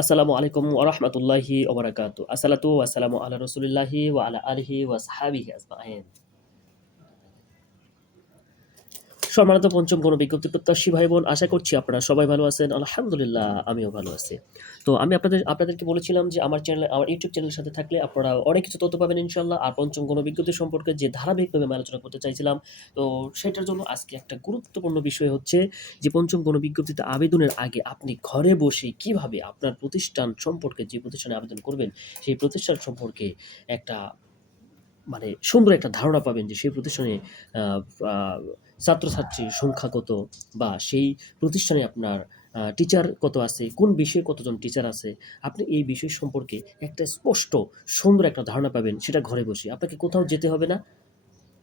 আসসালামু আলাইকুম ওয়া রাহমাতুল্লাহি ওয়া বারাকাতুহু। আসসালাতু ওয়াসসালামু আলা রাসূলিল্লাহি ওয়া আলা আলিহি ওয়া আসহাবিহি আজমাইন। সম্মানিত পঞ্চম গণ বিজ্ঞপ্তি প্রত্যাশী ভাই বোন আশা করছি আপনারা সবাই ভালো আছেন। আলহামদুলিল্লাহ আমিও ভালো আছি। তো আমি আপনাদের আপনাদেরকে বলেছিলাম যে আমার চ্যানেলে আমার ইউটিউব চ্যানেলের সাথে থাকলে আপনারা অনেক কিছু তথ্য পাবেন ইনশাআল্লাহ। আর পঞ্চম গণ বিজ্ঞপ্তি সম্পর্কে যে ধারাবাহিকভাবে আমি আলোচনা করতে চাইছিলাম, তো সেটার জন্য আজকে একটা গুরুত্বপূর্ণ বিষয় হচ্ছে যে পঞ্চম গণ বিজ্ঞপ্তিতে আবেদনের আগে আপনি ঘরে বসে কীভাবে আপনার প্রতিষ্ঠান সম্পর্কে যে প্রতিষ্ঠানে আবেদন করবেন, সেই প্রতিষ্ঠান সম্পর্কে একটা মানে সুন্দর একটা ধারণা পাবেন যে সেই প্রতিষ্ঠানে ছাত্রছাত্রীর সংখ্যা কত বা সেই প্রতিষ্ঠানে আপনার টিচার কত আছে, কোন বিষয়ে কতজন টিচার আছে। আপনি এই বিষয় সম্পর্কে একটা স্পষ্ট সুন্দর একটা ধারণা পাবেন সেটা ঘরে বসে। আপনাকে কোথাও যেতে হবে না।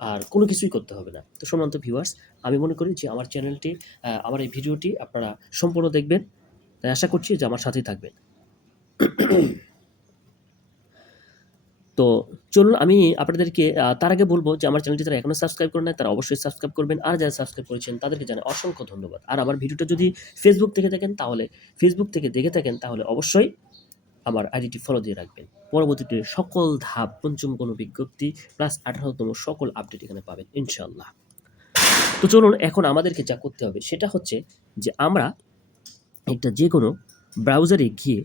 আর কোনো কিছুই করতে হবে না। তো সম্মানিত ভিউয়ার্স আমি মনে করি যে আমার চ্যানেলটি আমার এই ভিডিওটি আপনারা সম্পূর্ণ দেখবেন। তাই আশা করছি যে আমার সাথেই থাকবেন। তো চলুন আমি আপনাদেরকে তার আগে বলব যে আমার চ্যানেলটি যারা এখনও সাবস্ক্রাইব করে নাই, তারা অবশ্যই সাবস্ক্রাইব করবেন। আর যারা সাবস্ক্রাইব করেছেন, তাদেরকে জানাই অসংখ্য ধন্যবাদ। আর আমার ভিডিওটা যদি ফেসবুক থেকে থাকেন তাহলে ফেসবুক থেকে দেখে থাকেন, তাহলে অবশ্যই আমার আইডিটি ফলো দিয়ে রাখবেন। পরবর্তীতে সকল ধাপ, পঞ্চম কোনো বিজ্ঞপ্তি প্লাস ১৮ তম সকল আপডেট এখানে পাবেন ইনশাল্লাহ তো চলুন এখন আমাদেরকে যা করতে হবে, সেটা হচ্ছে যে আমরা একটা যে কোনো ব্রাউজারে গিয়ে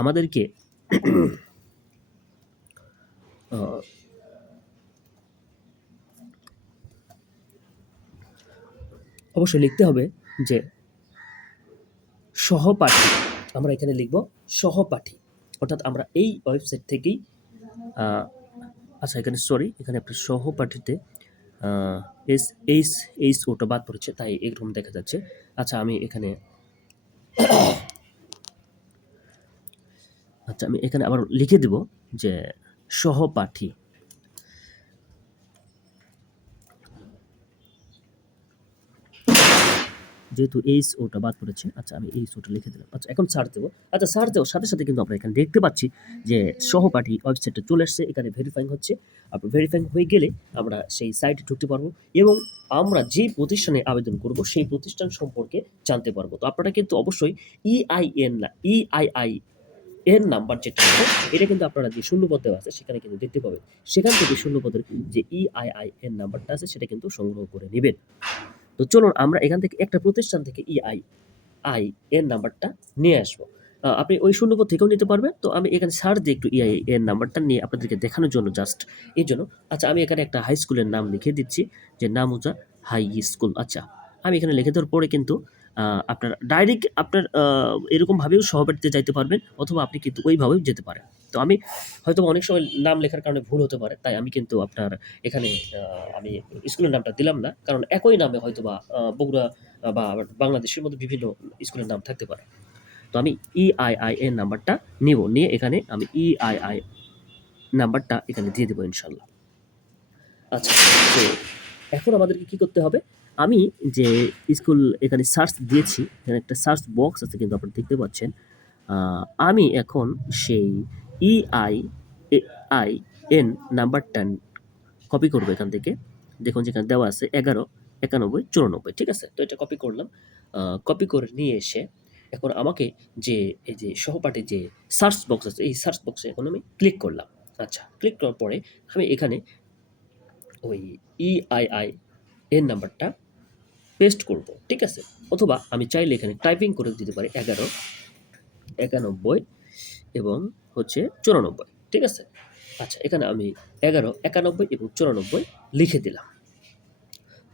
আমাদেরকে অবশ্যই লিখতে হবে যে সহপাঠী। আমরা এখানে লিখব সহপাঠী। অর্থাৎ আমরা এই ওয়েবসাইট থেকেই আচ্ছা এখানে সরি এখানে আপনার সহপাঠীতে এস এইচ এইচ ও টা বাদ পড়েছে, তাই এরকম দেখা যাচ্ছে। আচ্ছা আমি এখানে আচ্ছা আমি এখানে আবার লিখে দিব যে সহপাঠী। যেহেতু এইচ ও টা বাদ পড়েছে। আচ্ছা আমি এইচ ও টা লিখে দিলাম। আচ্ছা এখন সার্চ দেব। আচ্ছা সার্চ দেওয়ার সাথে, সাথে কিন্তু আমরা এখানে দেখতে পাচ্ছি যে সহপাঠী ওয়েবসাইটটা চলে আসছে। এখানে ভেরিফাইং হচ্ছে। আপনার ভেরিফাইং হয়ে গেলে আমরা সেই সাইটে ঢুকতে পারব এবং আমরা যে প্রতিষ্ঠানে আবেদন করব সেই প্রতিষ্ঠান সম্পর্কে জানতে পারব। তো আপনারা কিন্তু অবশ্যই ইআইএন না ইআইআই এর নাম্বার যেটা আছে, এটা কিন্তু আপনারা যে শূন্যপদ আছে, সেখানে কিন্তু দেখতে পাবেন। সেখান থেকে শূন্যপদের যে ইআইআইএন নাম্বারটা আছে, সেটা কিন্তু সংগ্রহ করে নেবেন তো চলুন আমরা এখান থেকে একটা প্রতিষ্ঠান থেকে ইআই আই এর নাম্বারটা নিয়ে আসব। আপনি ওই শূন্যপদ থেকেও নিতে পারবেন। তো আমি এখানে সার্চ দিয়ে একটু ইআইএন নাম্বারটা নিয়ে আপনাদেরকে দেখানোর জন্য জাস্ট এই জন্য আচ্ছা আমি এখানে একটা হাই স্কুলের নাম লিখে দিচ্ছি, যে নামুজা হাই স্কুল। আচ্ছা আমি এখানে লিখে দেওয়ার পরে কিন্তু আপনার ডাইরেক্ট আপনার এরকমভাবেও সহপাঠীতে যাইতে পারবেন অথবা আপনি কিন্তু ওইভাবেও যেতে পারেন। তো আমি হয়তোবা অনেক সময় নাম লেখার কারণে ভুল হতে পারে। তাই আমি কিন্তু আপনার এখানে আমি স্কুলের নামটা দিলাম না। কারণ একই নামে হয়তো বা বগুড়া বা বাংলাদেশের মধ্যে বিভিন্ন স্কুলের নাম থাকতে পারে। তো আমি ইআইআইএন নাম্বারটা নিবো। নিয়ে এখানে আমি ইআইআই নাম্বারটা এখানে দিয়ে দেবো ইনশাল্লাহ আচ্ছা তো এখন আমাদেরকে কি করতে হবে? আমি যে স্কুল এখানে সার্চ দিয়েছি, এখানে একটা সার্চ বক্স আছে কিন্তু আপনারা দেখতে পাচ্ছেন। আমি এখন সেই ইআই আই এন নাম্বারটা কপি করব এখান থেকে। দেখুন যেখানে দেওয়া আছে ১১ ৯১ ৯৪ ঠিক আছে? তো এটা কপি করলাম। কপি করে নিয়ে এসে এখন আমাকে যে এই যে সহপাঠী যে সার্চ বক্স আছে এই সার্চ বক্সে এখন আমি ক্লিক করলাম। আচ্ছা ক্লিক করার পরে আমি এখানে ওই ইআইআইএন নাম্বারটা পেস্ট করব। ঠিক আছে? অথবা আমি চাইলে এখানে টাইপিং করে দিতে পারি ১১ ৯১ এবং হচ্ছে ৯৪ ঠিক আছে? আচ্ছা এখানে আমি ১১ ৯১ এবং ৯৪ লিখে দিলাম।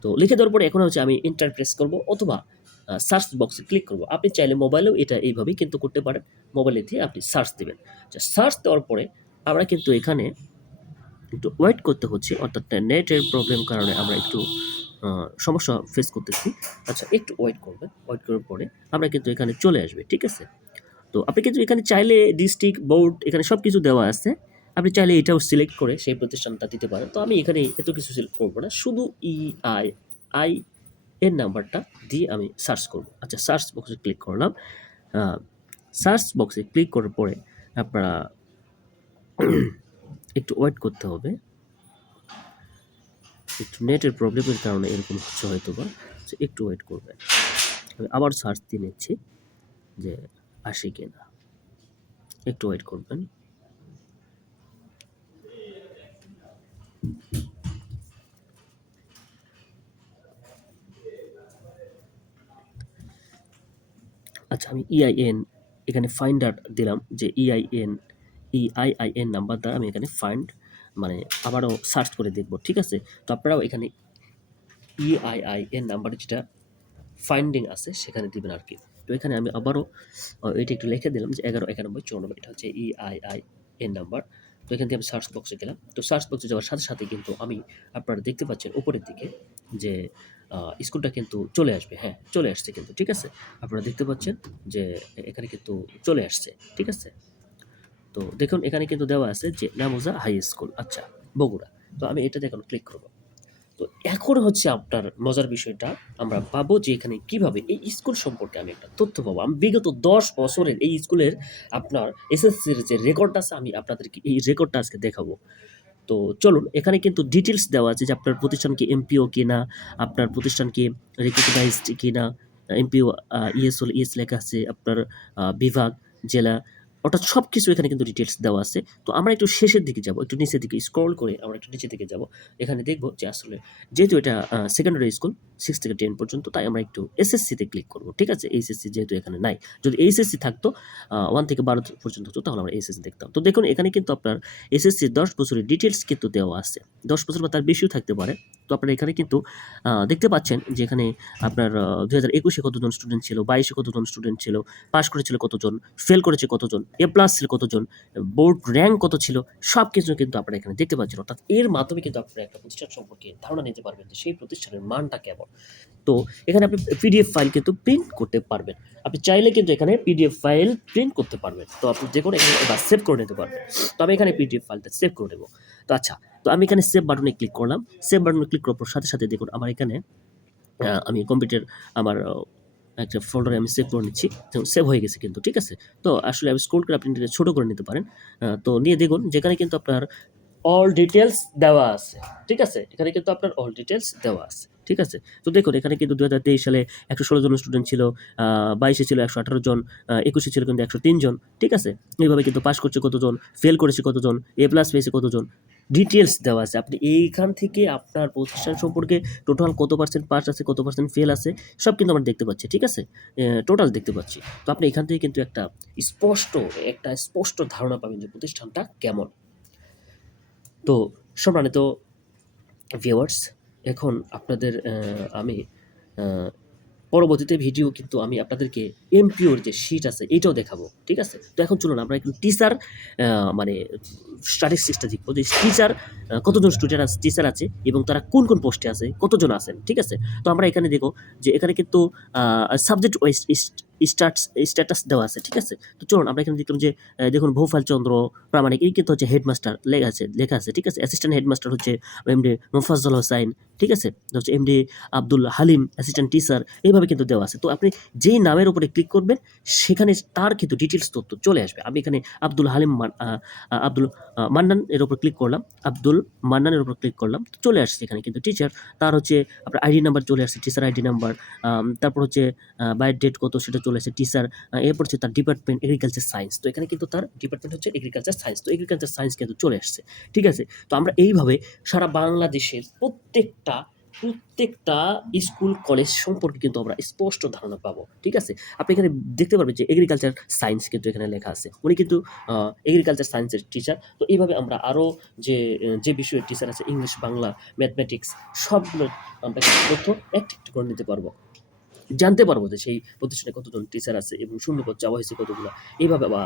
তো লিখে দেওয়ার পরে এখন হচ্ছে আমি এন্টার প্রেস করব অথবা সার্চ বক্সে ক্লিক করব। আপনি চাইলে মোবাইলেও এটা এইভাবেই কিন্তু করতে পারেন। মোবাইলে দিয়ে আপনি সার্চ দেবেন আচ্ছা সার্চ দেওয়ার পরে আমরা কিন্তু এখানে একটু ওয়েট করতে হচ্ছে অর্থাৎ নেটের প্রবলেম কারণে আমরা একটু সমস্যা ফেস করতেছি। আচ্ছা একটু ওয়েট করবেন। ওয়েট করার পরে আমরা কিন্তু এখানে চলে আসবে। ঠিক আছে? তো আপনি কিন্তু এখানে চাইলে ডিস্ট্রিক্ট, বোর্ড এখানে সব কিছু দেওয়া আছে। আপনি চাইলে এটাও সিলেক্ট করে সেই প্রতিষ্ঠানটা দিতে পারেন। তো আমি এখানে এত কিছু সিলেক্ট করব না। শুধু ই আই আই এর নাম্বারটা দিয়ে আমি সার্চ করব। আচ্ছা সার্চ বক্সে ক্লিক করলাম। সার্চ বক্সে ক্লিক করার পরে আপনারা একটু ওয়েট করতে হবে। একটু নেটের প্রবলেমের কারণে এরকম হচ্ছে হয়তোবা। আচ্ছা একটু ওয়েট করবেন। আমি আবার সার্চ দিয়ে নিচ্ছি যে আসে কিনা। একটু ওয়েট করবেন আচ্ছা আমি ইআইএন এখানে ফাইন্ড ফাইন্ডার দিলাম যে E ইআইএন ইআইআইএন নাম্বার দ্বারা আমি এখানে ফাইন্ড মানে আবারও সার্চ করে দেখব, ঠিক আছে? তো আপনারাও এখানে E ইআইআইএন নাম্বারে যেটা ফাইন্ডিং আছে, সেখানে দিবেন আর কি। তো এখানে আমি আবারও এটা একটু লিখে দিলাম যে এগারো, একানব্বই, চৌরানব্বই, এটা হচ্ছে E ইআইআইএন নাম্বার তো এখান থেকে আমি সার্চ বক্সে গেলাম। তো সার্চ বক্সে যাওয়ার সাথে সাথে কিন্তু আমি আপনারা দেখতে পাচ্ছেন উপরের দিকে যে স্কুলটা কিন্তু চলে আসবে হ্যাঁ চলে আসছে কিন্তু, ঠিক আছে? আপনারা দেখতে পাচ্ছেন যে, এখানে কিন্তু চলে আসছে, ঠিক আছে? তো দেখুন, এখানে কিন্তু দেওয়া আছে যে নামোজা হাই স্কুল আচ্ছা বগুড়া। তো আমি এটাতে এখন ক্লিক করব। তো এখন হচ্ছে আপনার মজার বিষয়টা আমরা পাবো যে এখানে কীভাবে এই স্কুল সম্পর্কে আমি একটা তথ্য পাবো। আমি বিগত দশ বছরের এই স্কুলের আপনার এসএসসির যে রেকর্ড আছে, আমি আপনাদেরকে এই রেকর্ডটা আজকে দেখাবো। তো চলুন, এখানে কিন্তু ডিটেলস দেওয়া আছে যে আপনার প্রতিষ্ঠান কি এমপিও কিনা, আপনার প্রতিষ্ঠান কি রেকগনাইজড কিনা এমপিও ইএসএল ইএস লেখা আছে আপনার বিভাগ, জেলা। অর্থাৎ সব কিছু এখানে কিন্তু ডিটেলস দেওয়া আছে। তো আমরা একটু শেষের দিকে যাব, একটু নিচের দিকে স্ক্রল করে আমরা একটু নিচের দিকে যাব। এখানে দেখব যে আসলে যেহেতু এটা সেকেন্ডারি স্কুল সিক্স থেকে টেন পর্যন্ত, তাই আমরা একটু এসএসসিতে ক্লিক করব, ঠিক আছে? এইচএসসি যেহেতু এখানে নাই। যদি এইচএসসি থাকতো ওয়ান থেকে বারো পর্যন্ত হতো, তাহলে আমরা এইচএসসি দেখতাম। তো দেখুন, এখানে কিন্তু আপনার এসএসসি দশ বছরের ডিটেলস কিন্তু দেওয়া আছে। দশ বছর বা তার বেশিও থাকতে পারে। তো আপনারা এখানে কিন্তু দেখতে পাচ্ছেন যে এখানে আপনার দু হাজার একুশে কতজন স্টুডেন্ট ছিল, বাইশে কতজন স্টুডেন্ট ছিল পাশ করেছিল কতজন ফেল করেছে কতজন এ প্লাস ছিল কতজন বোর্ড র্যাঙ্ক কত ছিল সব কিছু কিন্তু আপনারা এখানে দেখতে পাচ্ছেন। অর্থাৎ এর মাধ্যমে কিন্তু আপনারা একটা প্রতিষ্ঠান সম্পর্কে ধারণা নিতে পারবেন যে সেই প্রতিষ্ঠানের মানটা কেমন। তো এখানে আপনি পিডিএফ ফাইল কিন্তু প্রিন্ট করতে পারবেন। আপনি চাইলে কিন্তু এখানে পিডিএফ ফাইল প্রিন্ট করতে পারবেন। তো আপনি যে কোনো এখানে বা সেভ করে নিতে পারবেন। তো আমি এখানে পিডিএফ ফাইলটা সেভ করে নেব। তো আচ্ছা তো আমি এখানে সেভ বাটনে ক্লিক করলাম। সেভ বাটনে ক্লিক করার সাথে সাথে দেখুন, আমার এখানে আমি কম্পিউটার আমার একটা ফোল্ডারে আমি সেভ করে নিচ্ছি। তো সেভ হয়ে গেছে কিন্তু, ঠিক আছে? তো আসলে আমি স্ক্রোল করে আপনি ছোটো করে নিতে পারেন। তো নিয়ে দেখুন, যেখানে কিন্তু আপনার অল ডিটেলস দেওয়া আছে, ঠিক আছে? এখানে কিন্তু আপনার অল ডিটেলস দেওয়া আছে, ঠিক আছে? তো দেখুন, এখানে কিন্তু দু হাজার তেইশ সালে একশো ষোলো জন স্টুডেন্ট ছিল বাইশে ছিল একশো আঠারো জন একুশে ছিল কিন্তু একশো তিন জন, ঠিক আছে? এইভাবে কিন্তু পাস করছে কতজন ফেল করেছে কতজন এ প্লাস পেয়েছে কতজন ডিটেলস দেওয়া আছে। আপনি এইখান থেকে আপনার প্রতিষ্ঠান সম্পর্কে টোটাল কত পার্সেন্ট পাস আছে, কত পার্সেন্ট ফেল আছে, সব কিন্তু আমরা দেখতে পাচ্ছি, ঠিক আছে? টোটাল দেখতে পাচ্ছি। তো আপনি এখান থেকে কিন্তু একটা স্পষ্ট একটা স্পষ্ট ধারণা পাবেন যে প্রতিষ্ঠানটা কেমন। তো সম্মানিত ভিউয়ার্স এখন আপনাদের আমি পরবর্তীতে ভিডিও কিন্তু আমি আপনাদেরকে এমপিওর যে শিট আছে, এটাও দেখাবো, ঠিক আছে? তো এখন চলুন আমরা একটু টিচার মানে স্ট্যাটিস্টিক্সটা দেখব যে টিচার কতজন স্টুডেন্ট আছে টিচার আছে এবং তারা কোন কোন পোস্টে আছে, কতজন আছেন, ঠিক আছে? তো আমরা এখানে দেখো যে এখানে কিন্তু সাবজেক্ট ওয়াইজ স্টার্টস, স্ট্যাটাস দেওয়া আছে, ঠিক আছে? তো চলুন, আমরা এখানে দেখলাম যে দেখুন ভৌফাল চন্দ্র প্রামাণিক, এই কিন্তু হচ্ছে হেডমাস্টার লেখা আছে লেখা আছে, ঠিক আছে? অ্যাসিস্ট্যান্ট হেডমাস্টার হচ্ছে এমডি মোফাজ্জল হোসাইন, ঠিক আছে? হচ্ছে MD Abdul Halim assistant teacher এইভাবে কিন্তু দেওয়া আছে। তো আপনি যেই নামের উপরে ক্লিক করবেন, সেখানে তার কিন্তু ডিটেলস তথ্য চলে আসবে। আমি এখানে আব্দুল হালিম আব্দুল মান্নান এর উপর ক্লিক করলাম, আব্দুল মান্নানের উপর ক্লিক করলাম, তো চলে আসছে এখানে কিন্তু টিচার তার হচ্ছে আপনার আইডি নাম্বার চলে আসছে টিচার আইডি নাম্বার তারপর হচ্ছে বাইর ডেট কত সেটা চলে আসছে টিচার এরপর হচ্ছে তার ডিপার্টমেন্ট এগ্রিকালচার সায়েন্স তো এখানে কিন্তু তার ডিপার্টমেন্ট হচ্ছে এগ্রিকালচার সায়েন্স তো এগ্রিকালচার সায়েন্স কিন্তু চলে আসছে, ঠিক আছে? তো আমরা এইভাবে সারা বাংলাদেশের প্রত্যেকটা প্রত্যেকটা স্কুল কলেজ সম্পর্কে কিন্তু আমরা স্পষ্ট ধারণা পাবো, ঠিক আছে? আপনি এখানে দেখতে পারবেন যে এগ্রিকালচার সায়েন্স কিন্তু এখানে লেখা আছে। উনি কিন্তু এগ্রিকালচার সায়েন্সের টিচার তো এইভাবে আমরা আরও যে যে বিষয়ের টিচার আছে ইংলিশ বাংলা ম্যাথমেটিক্স সবগুলো আমরা তথ্য একটা একটা করে নিতে পারব। জানতে পারব যে সেই প্রতিষ্ঠানে কতজন টিচার আছে এবং শূন্যপদ চাওয়া হয়েছে কতগুলো। এইভাবে বা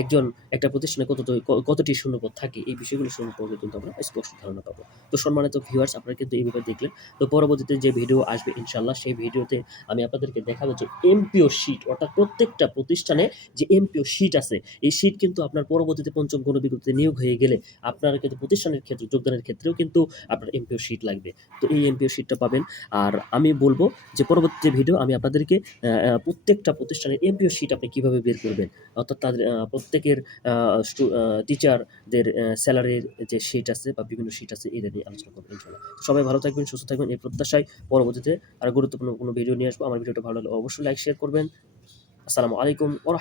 একজন, একটা প্রতিষ্ঠানে কত কতটি শূন্যপদ থাকে, এই বিষয়গুলো সম্পর্কে কিন্তু আমরা স্পষ্ট ধারণা পাবো। তো সম্মানিত ভিউয়ার্স আপনারা কিন্তু এইভাবে দেখলেন। তো পরবর্তীতে যে ভিডিও আসবে ইনশাল্লাহ সেই ভিডিওতে আমি আপনাদেরকে দেখাবো যে এমপিও শিট অর্থাৎ প্রত্যেকটা প্রতিষ্ঠানে যে এমপিও শিট আছে, এই শিট কিন্তু আপনার পরবর্তীতে পঞ্চম কোনো বিজ্ঞপ্তিতে নিয়োগ হয়ে গেলে আপনারা কিন্তু প্রতিষ্ঠানের ক্ষেত্রে, যোগদানের ক্ষেত্রেও কিন্তু আপনার এমপিও শিট লাগবে। তো এই এমপিও শিটটা পাবেন। আর আমি বলব যে পরবর্তী ভিডিও আমি আপনাদেরকে প্রত্যেকটা প্রতিষ্ঠানের এমপিও শিট আপনি কীভাবে বের করবেন? অর্থাৎ তাদের প্রত্যেকের টিচারদের স্যালারির যে শিট আছে বা বিভিন্ন শিট আছে, এটা নিয়ে আলোচনা করবেন ইনশাল্লাহ সবাই ভালো থাকবেন, সুস্থ থাকবেন, এই প্রত্যাশায় পরবর্তীতে আর গুরুত্বপূর্ণ কোনো ভিডিও নিয়ে আসব। আমার ভিডিওটা ভালো লাগলে অবশ্যই লাইক শেয়ার করবেন। আসসালামু আলাইকুম ওয়া